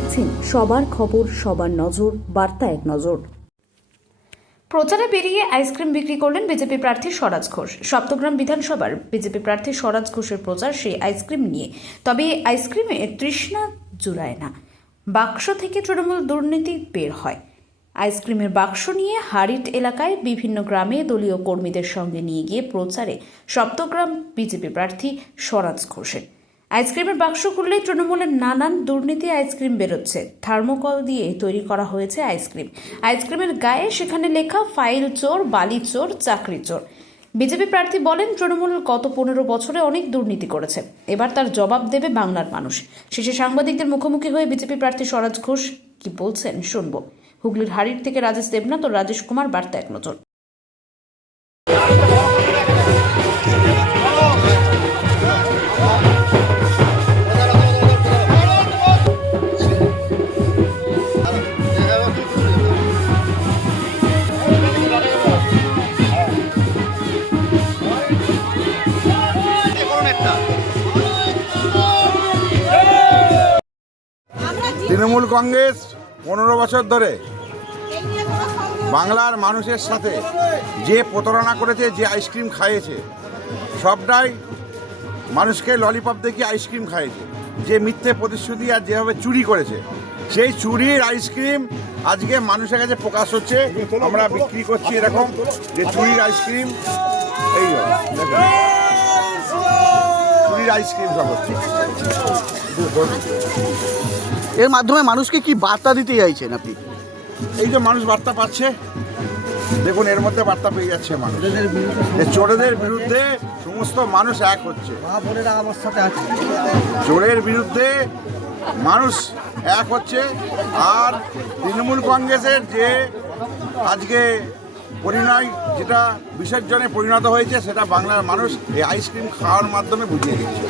দেখছেন সবার খবর, সবার নজর, বার্তা এক নজর। প্রচারে বেরিয়ে আইসক্রিম বিক্রি করলেন বিজেপি প্রার্থী স্বরাজ ঘোষ। সপ্তগ্রাম বিধানসভার বিজেপি প্রার্থী স্বরাজ ঘোষের প্রচার সেই আইসক্রিম নিয়ে। তবে এই আইসক্রিমে তৃষ্ণা জুড়ায় না, বাক্স থেকে তৃণমূল দুর্নীতি বের হয়। আইসক্রিমের বাক্স নিয়ে হারিট এলাকায় বিভিন্ন গ্রামে দলীয় কর্মীদের সঙ্গে নিয়ে গিয়ে প্রচারে সপ্তগ্রাম বিজেপি প্রার্থী স্বরাজ ঘোষের। আইসক্রিমের বাক্স খুললে তৃণমূলের নানান দুর্নীতি আইসক্রিম বেরোচ্ছে। থার্মোকল দিয়ে তৈরি করা হয়েছে আইসক্রিম। আইসক্রিমের গায়ে সেখানে লেখা ফাইল চোর, বালি চোর, চাকরি চোর। বিজেপি প্রার্থী বলেন, তৃণমূল গত 15 বছরে অনেক দুর্নীতি করেছে, এবার তার জবাব দেবে বাংলার মানুষ। শেষে সাংবাদিকদের মুখোমুখি হয়ে বিজেপি প্রার্থী স্বরাজ ঘোষ কি বলছেন শুনবো। হুগলির হারিট থেকে রাজেশ দেবনাথ ও রাজেশ কুমার, বার্তা এক নজর। তৃণমূল কংগ্রেস 15 বছর ধরে বাংলার মানুষের সাথে যে প্রতারণা করেছে, যে আইসক্রিম খাইয়েছে, সবটাই মানুষকে ললিপপ দেখিয়ে আইসক্রিম খাইয়েছে। যে মিথ্যে প্রতিশ্রুতি আর যেভাবে চুরি করেছে, সেই চুরির আইসক্রিম আজকে মানুষের কাছে প্রকাশ হচ্ছে। আমরা বিক্রি করছি এরকম যে চুরির আইসক্রিম, এই চুরির আইসক্রিম সব হচ্ছে। এর মাধ্যমে মানুষকে কি বার্তা দিতে চাইছেন আপনি? এই যে মানুষ বার্তা পাচ্ছে, দেখুন এর মধ্যে বার্তা পেয়ে যাচ্ছে মানুষ যে চোরেদের বিরুদ্ধে সমস্ত মানুষ এক হচ্ছে। চোরের বিরুদ্ধে মানুষ এক হচ্ছে। আর তৃণমূল কংগ্রেসের যে আজকে পরিণয়, যেটা বিসর্জনে পরিণত হয়েছে, সেটা বাংলার মানুষ এই আইসক্রিম খাওয়ার মাধ্যমে বুঝিয়ে দিচ্ছে।